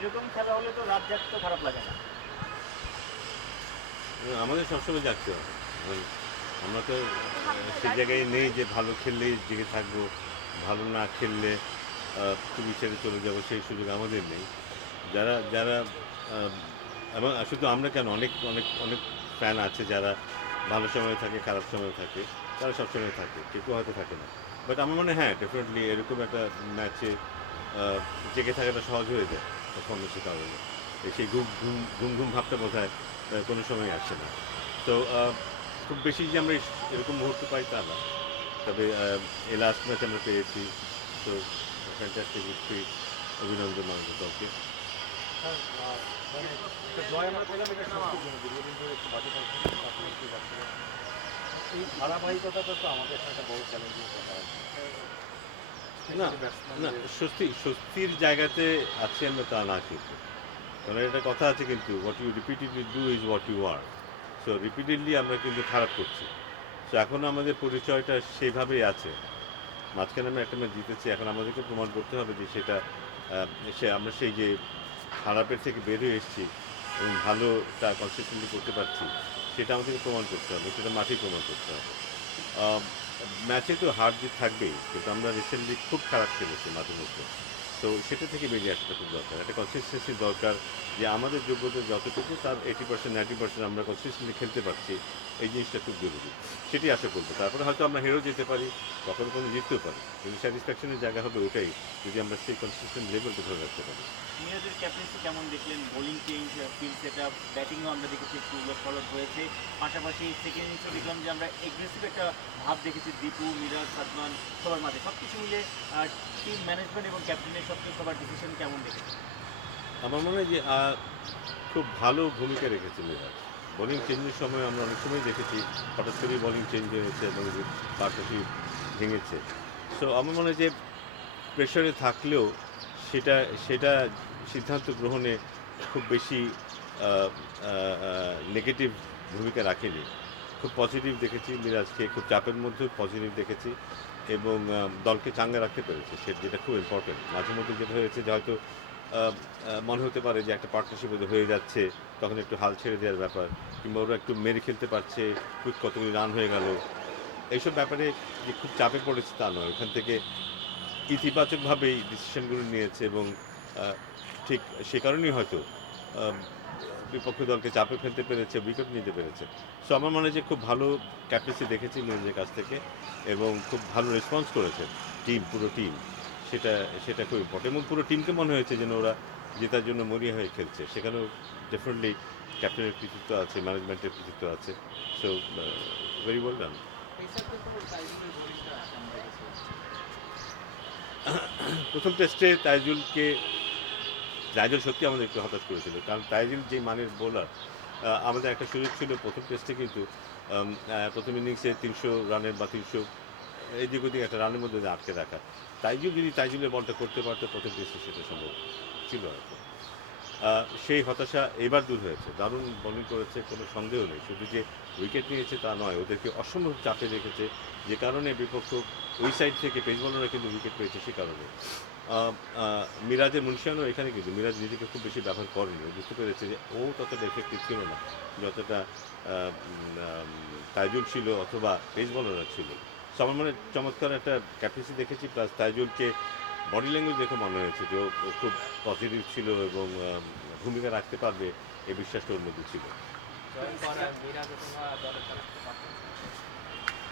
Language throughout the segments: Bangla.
এরকম খেলা হলে তো রাত জাগতে খারাপ লাগে না। আমাদের সবসময় জাগতে হবে। আমরা তো সেই জায়গায় নেই যে ভালো খেললেই জেগে থাকবো, ভালো না খেললে তুমি ছেড়ে চলে যাবো, সেই সুযোগ আমাদের নেই। যারা যারা আহ, এবং শুধু আমরা কেন, অনেক অনেক অনেক ফ্যান আছে যারা ভালো সময় থাকে, খারাপ সময় থাকে, তারা সবসময় থাকে, কেউ কেউ হয়তো থাকে না। বাট আমার মনে হয় হ্যাঁ, ডেফিনেটলি এরকম একটা ম্যাচে জেগে থাকাটা সহজ হয়ে যায় পারফরমেন্সের কারণে। সেই ঘুম ঘুম ঘুম ঘুম ভাবটা বোধ হয় কোনো সময় আসে না। তো খুব বেশি যে আমরা এরকম মুহূর্ত পাই তা না, তবে এই লাস্ট ম্যাচ আমরা পেয়েছি। তো ফ্যান্টাস্টিক ভিক্টরি, অভিনন্দন আমাদের দলকে। হ্যাঁ, মানে একটা জয় আমরা পেলাম, এটা সত্যির জন্য দীর্ঘদিন ধরে একটু বাজে পারফরমেন্স করে যাচ্ছে। এই ধারাবাহিকতাটা তো আমাদের এখানে একটা বড় চ্যালেঞ্জের কথা আছে। না স্পেশালি না, ব্যাটসম্যানদের। স্বস্তির জায়গাতে আছি আমরা তা না, কিন্তু কারণ একটা কথা আছে কিন্তু, what you repeatedly do is what you are. So repeatedly আমরা কিন্তু খারাপ করছি। সো এখন আমাদের পরিচয়টা সেইভাবেই আছে। মাঝখানে আমরা একটা ম্যাচ জিতেছি, এখন আমাদেরকে প্রমাণ করতে হবে যে সেটা আহ, আমরা সেই যে খারাপের থেকে বের হয়ে এসেছি এবং ভালোটা কনসিস্টেন্টলি করতে পারছি, সেটা আমাদেরকে প্রমাণ করতে হবে, সেটা মাঠেই প্রমাণ করতে হবে। ম্যাচে তো হার জিত থাকবেই, কিন্তু আমরা রিসেন্টলি খুব খারাপ খেলেছি মাঝে মধ্যে। তো সেটা থেকে বেরিয়ে আসাটা খুব দরকার, একটা কনসিস্টেন্সি দরকার, যে আমাদের যোগ্যতা যতটুকু তার 80% 90% আমরা কনসিস্টেন্টলি খেলতে পারছি, এই জিনিসটা খুব জরুরি। সেটি আশা করবো। তারপরে হয়তো আমরা হেরেও যেতে পারি, কখনো কোনো জিততেও পারি, কিন্তু স্যাটিসফ্যাকশনের জায়গা হবে ওটাই, যদি আমরা সেই কনসিস্টেন্ট লেভেলটা ধরে রাখতে পারি। মিরাজের ক্যাপ্টেন্সি কেমন দেখলেন? Bowling change, field set up, ব্যাটিংও আমরা দেখেছি একটু উলটপালট হয়েছে। পাশাপাশি সেকেন্ড ইনিংসও দেখলাম যে আমরা এগ্রেসিভ একটা ভাব দেখেছি দীপু, মিরাজ, সাদমান সবার মাঝে। সব কিছু মিলে টিম ম্যানেজমেন্ট এবং ক্যাপ্টেনের সবার ডিসিশন কেমন দেখেছি? আমার মনে হয় যে খুব ভালো ভূমিকা রেখেছে মিরাজ। বোলিং চেঞ্জের সময় আমরা অনেক সময় দেখেছি হঠাৎ করেই বোলিং চেঞ্জ হয়েছে এবং পার্টনারশিপ ভেঙেছে। সো আমার মনে হয় যে প্রেশারে থাকলেও সেটা সেটা সিদ্ধান্ত গ্রহণে খুব বেশি নেগেটিভ ভূমিকা রাখেনি। খুব পজিটিভ দেখেছি মিরাজকে, খুব চাপের মধ্যেও পজিটিভ দেখেছি, এবং দলকে চাঙ্গা রাখতে পেরেছে, যেটা খুব ইম্পর্টেন্ট। মাঝে মধ্যে যেটা হয়েছে যে হয়তো মনে হতে পারে যে একটা পার্টনারশিপ হয়ে যাচ্ছে, তখন একটু হাল ছেড়ে দেওয়ার ব্যাপার, কিংবা ওরা একটু মেরে খেলতে পারছে, কুইক কতগুলি রান হয়ে গেল, এইসব ব্যাপারে যে খুব চাপে পড়েছে তা নয়। ওখান থেকে ইতিবাচকভাবেই ডিসিশনগুলো নিয়েছে, এবং আহ, ঠিক সে কারণেই হয়তো আম, বিপক্ষ দলকে চাপে ফেলতে পেরেছে, উইকেট নিতে পেরেছে। সো আমার মনে হয় যে খুব ভালো ক্যাপ্টেন্সি দেখেছি নিজের কাছ থেকে, এবং খুব ভালো রেসপন্স করেছে পুরো টিম। সেটা সেটা খুব ইম্পর্টেন্ট, এবং পুরো টিমকে মনে হয়েছে যেন ওরা জেতার জন্য মরিয়া হয়ে খেলছে। সেখানেও ডেফিনেটলি ক্যাপ্টেনের কৃতিত্ব আছে, ম্যানেজমেন্টের কৃতিত্ব আছে। So very well done. প্রথম টেস্টে তাইজুল সত্যি আমাদের একটু হতাশ করেছিল, কারণ তাইজুল যে মানের বোলার। আমাদের একটা সুযোগ ছিল প্রথম টেস্টে, কিন্তু প্রথম ইনিংসে 300 রানের বা 300 এদিক ওদিক একটা রানের মধ্যে আটকে রাখা। তাইজুলের বলটা করতে পারতো প্রথম টেস্টে, সেটা সম্ভব ছিল হয়তো। সেই হতাশা এবার দূর হয়েছে, দারুণ বোলিং করেছে, কোনো সন্দেহ নেই। শুধু যে উইকেট নিয়েছে তা নয়, ওদেরকে অসম্ভব চাপে রেখেছে, যে কারণে বিপক্ষ ওই সাইড থেকে পেস বলাররা কিন্তু উইকেট পেয়েছে সে কারণে। মিরাজের মুনশিয়ানও এখানে, কিন্তু মিরাজ নিজেকে খুব বেশি ব্যবহার করেনি, ও বুঝতে পেরেছে যে ও ততটা এফেক্টিভ ছিল না যতটা তাইজুল ছিল অথবা পেস বলাররা ছিল। সো আমার মনে হয় চমৎকার একটা ক্যাপ্টেন্সি দেখেছি, প্লাস তাইজুলকে বডি ল্যাঙ্গুয়েজ দেখে মনে হয়েছে যে ও খুব পজিটিভ ছিল, এবং ভূমিকা রাখতে পারবে এই বিশ্বাসটা ওর মধ্যে ছিল।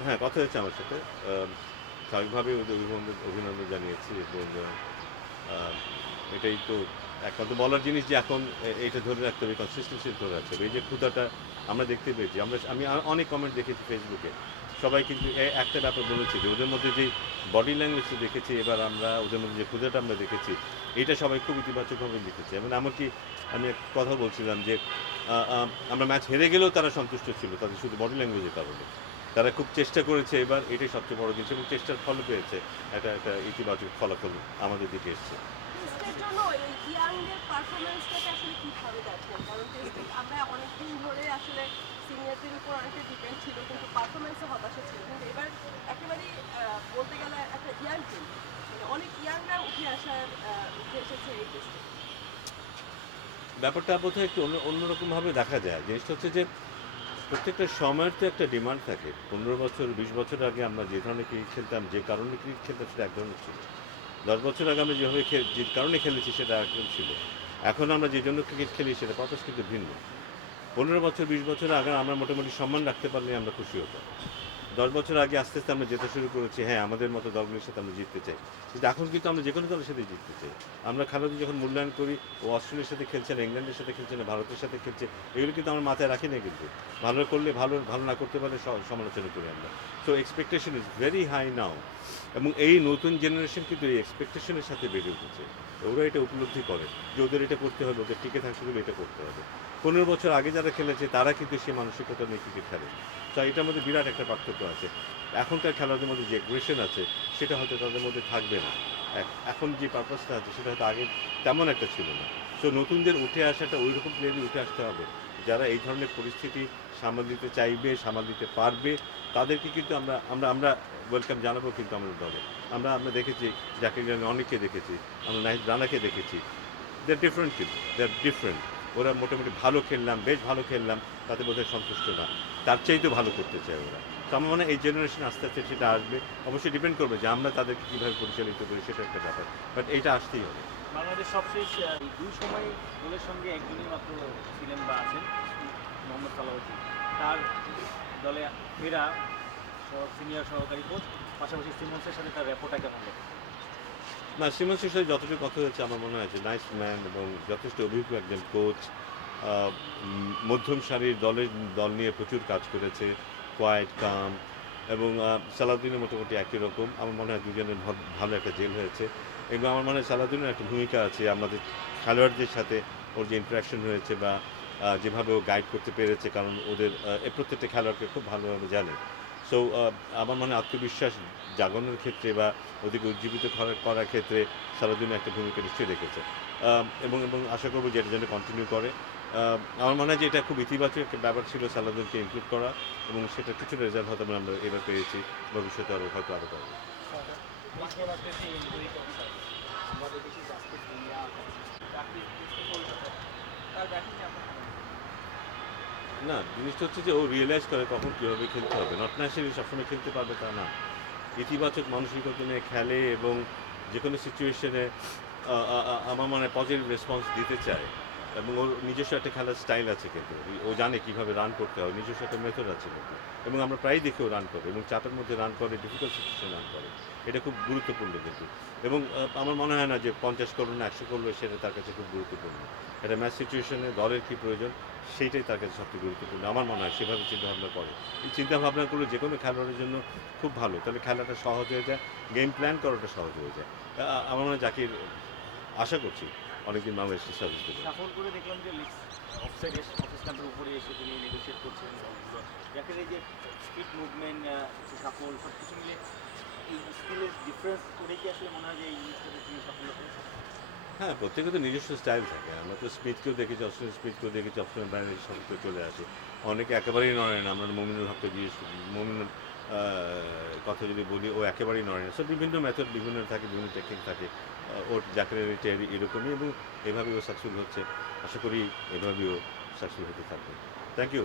হ্যাঁ, কথা হয়েছে আমার সাথে, স্বাভাবিকভাবেই ওদের অভিনন্দন জানিয়েছি, এবং আহ, এটাই তো একমাত্র বলার জিনিস যে এখন এইটা ধরে রাখতে হবে, কনসিস্টেন্সি ধরে রাখতে হবে। এই যে ক্ষুধাটা আমরা দেখতে পেয়েছি, আমি অনেক কমেন্ট দেখেছি ফেসবুকে, সবাই কিন্তু একটা ব্যাপার বলেছে যে ওদের মধ্যে যে বডি ল্যাঙ্গুয়েজটা দেখেছি, এবার আমরা ওদের মধ্যে যে ক্ষুধাটা আমরা দেখেছি, এটা সবাই খুব ইতিবাচকভাবে লিখেছে। এবং এমনকি আমি এক কথা বলছিলাম যে আমরা ম্যাচ হেরে গেলেও তারা সন্তুষ্ট ছিল, তাদের শুধু বডি ল্যাঙ্গুয়েজের কারণে। তারা খুব চেষ্টা করেছে, এবার এটাই সবচেয়ে বড় জিনিস, এবং চেষ্টার ফল পেয়েছে, একটা একটা ইতিবাচক ফলাফল আমাদের দিকে এসছে। টেস্টের জন্য এই ইয়াংদের পারফরমেন্সটাকে আসলে কিভাবে দেখেন? কারণ টেস্টে আমরা অনেকদিন ধরে আসলে সিনিয়রদের উপর অনেকটা ডিপেন্ড ছিল, কিন্তু পারফরমেন্সে হতাশা ছিল। কিন্তু এবার একেবারেই বলতে গেলে একটা ইয়াং টিম, মানে অনেক ইয়াংরা উঠে এসেছে এই টেস্টে। ব্যাপারটা বোধহয় একটু অন্যরকমভাবে দেখা যায়। জিনিসটা হচ্ছে যে প্রত্যেকটা সময়ের তো একটা ডিমান্ড থাকে। 15 বছর 20 বছর আগে আমরা যে ধরনের ক্রিকেট খেলতাম, যে কারণে ক্রিকেট খেলতাম সেটা এক ধরনের ছিল। 10 বছর আগে আমরা যেভাবে যে কারণে খেলেছি সেটা একরকম ছিল। এখন আমরা যে জন্য ক্রিকেট খেলি সেটা পারপাস কিন্তু ভিন্ন। 15 বছর 20 বছর আগে আমরা মোটামুটি সম্মান রাখতে পারলে আমরা খুশি হতাম। 10 বছর আগে আস্তে আস্তে আমরা যেতে শুরু করেছি, হ্যাঁ আমাদের মতো দলগুলোর সাথে আমরা জিততে চাই। কিন্তু এখন কিন্তু আমরা যে কোনো দলের সাথে জিততে চাই। আমরা খেলাধু যখন মূল্যায়ন করি, ও অস্ট্রেলিয়ার সাথে খেলছে না, ইংল্যান্ডের সাথে খেলছে না, ভারতের সাথে খেলছে, এগুলো কিন্তু আমরা মাথায় রাখি না কিন্তু। ভালো করলে ভালো, ভালো না করতে পারলে সমালোচনা করি আমরা। So expectation is very high now. এবং এই নতুন জেনারেশন কিন্তু এই এক্সপেকটেশনের সাথে বেড়ে উঠেছে। ওরা এটা উপলব্ধি করে যে ওদের এটা করতে হবে, ওদের টিকে থাকতে হলে এটা করতে হবে। 15 বছর আগে যারা খেলেছে তারা কিন্তু সেই মানসিকতা নিয়ে ক্রিকেট খেলে। তো এটার মধ্যে বিরাট একটা পার্থক্য আছে। এখনকার খেলোয়াড়দের মধ্যে যে অ্যাগ্রেশন আছে সেটা হয়তো তাদের মধ্যে থাকবে না। এখন যে পারপাসটা আছে সেটা হয়তো আগে তেমন একটা ছিল না। সো নতুনদের উঠে আসাটা ওই রকম প্লেয়ারই উঠে আসতে হবে যারা এই ধরনের পরিস্থিতি সামাল দিতে চাইবে, সামাল দিতে পারবে। তাদেরকে কিন্তু আমরা আমরা আমরা ওয়েলকাম জানাবো কিন্তু আমাদের দলে। আমরা দেখেছি, জাকির আলী অনেককে দেখেছি, আমরা নাহিদ রানাকে দেখেছি। দে আর ডিফারেন্ট কিন্তু, দে আর ডিফারেন্ট। ওরা মোটামুটি ভালো খেললাম, বেশ ভালো খেললাম, তাতে বোধহয় সন্তুষ্ট না, তার চাইতেও ভালো করতে চায় ওরা। তো আমার মনে হয় এই জেনারেশন আস্তে আস্তে সেটা আসবে। অবশ্যই ডিপেন্ড করবে যে আমরা তাদেরকে কীভাবে পরিচালিত করি, সেটা একটা ব্যাপার, বাট এইটা আসতেই হবে। বাংলাদেশ সবশেষ এই দুই সময় গোলের সঙ্গে একজনই মাত্র ছিলেন বা আছেন, মোহাম্মদ সালাউদ্দিন। তার দলে ফেরা সিনিয়র সহকারী কোচ, পাশাপাশি সিমন্সের সাথে তার র্যাপোটা কেমন দেখে? না, সিমন্সের সাথে যতটুকু কথা হয়েছে আমার মনে হয় যে নাইস ম্যান এবং যথেষ্ট অভিজ্ঞ একজন কোচ। মধ্যম সারির দল নিয়ে প্রচুর কাজ করেছে, কোয়াইট কাম। এবং সালাউদ্দিনের মোটামুটি একই রকম। আমার মনে হয় দুজনের ভালো একটা জেল হয়েছে। এবং আমার মনে হয় সালাউদ্দিনের একটা ভূমিকা আছে আমাদের খেলোয়াড়দের সাথে। ওর যে ইন্টারাকশন হয়েছে বা যেভাবে ও গাইড করতে পেরেছে, কারণ ওদের প্রত্যেকটা খেলোয়াড়কে খুব ভালোভাবে জানে। সো আমার মনে হয় আত্মবিশ্বাস জাগানোর ক্ষেত্রে বা ওদেরকে উজ্জীবিত করার ক্ষেত্রে সালাউদ্দিনের একটা ভূমিকা নিশ্চয়ই রেখেছে। এবং আশা করবো যে এটা যেন কন্টিনিউ করে। আমার মনে হয় যে এটা খুব ইতিবাচক একটা ব্যাপার ছিল সালাউদ্দিনকে ইনক্লুড করা, এবং সেটা কিছুটা রেজাল্ট হয়তো আমরা এবার পেয়েছি, ভবিষ্যতে আরও হয়তো আরও পাবো। না, জিনিসটা হচ্ছে যে ও রিয়েলাইজ করে কখন কীভাবে খেলতে হবে। নট ন্যাচারালি সবসময় খেলতে পারবে তা না। ইতিবাচক মানসিকতা নিয়ে খেলে এবং যে কোনো সিচুয়েশনে আমার মনে হয় পজিটিভ রেসপন্স দিতে চায়। এবং ওর নিজস্ব একটা খেলার স্টাইল আছে কিন্তু। ও জানে কীভাবে রান করতে হবে, নিজস্ব একটা মেথড আছে কিন্তু। এবং আমরা প্রায়ই দেখি ও রান করে এবং চাপের মধ্যে রান করে, ডিফিকাল্ট সিচুয়েশনে রান করে। এটা খুব গুরুত্বপূর্ণ কিন্তু। এবং আমার মনে হয় না যে 50 করলো না 100 করলো সেটা তার কাছে খুব গুরুত্বপূর্ণ। একটা ম্যাচ সিচুয়েশনে দলের কী প্রয়োজন সেইটাই তার কাছে সবচেয়ে গুরুত্বপূর্ণ। আমার মনে হয় সেভাবে চিন্তাভাবনা করে। এই চিন্তাভাবনা করলে যে কোনো খেলোয়াড়ের জন্য খুব ভালো। তাহলে খেলাটা সহজ হয়ে যায়, গেম প্ল্যান করাটা সহজ হয়ে যায়। আমার মনে হয় জাকির, আশা করছি অনেকদিন বাংলাদেশের সার্ভিস দেবে। সাফল করে দেখলাম যে অফসাইডের অফস্ট্যাম্পের উপরে এসে তিনি নেগোশিয়েট করছেন বলগুলো। যাকে এই যে স্পিড মুভমেন্ট, সাফল সব কিছু মিলে এই স্কিলের ডিফারেন্স করে কি আসলে মনে হয় যে এই জিনিসটাতে তিনি সাফল্য পেয়েছেন? হ্যাঁ, প্রত্যেকের তো নিজস্ব স্টাইল থাকে। আমরা তো স্মিথকেও দেখেছি, অস্ট্রেলিয়ান স্মিথকেও দেখেছি, অস্ট্রেলিয়ান বাইরের সাথে চলে আসে। অনেকে একেবারেই নড়ে না। আমরা মুমিনুল হককে জিজ্ঞেস মুমিনুল কথা যদি বলি, ও একেবারেই নড়ে না। সো বিভিন্ন মেথড বিভিন্ন থাকে, বিভিন্ন টেকনিক থাকে। ওর জাকিরের এরকমই, এবং এভাবেই ও সাকসেসফুল হচ্ছে। আশা করি এভাবেই ও সাকসেসফুল হতে থাকবে। Thank you.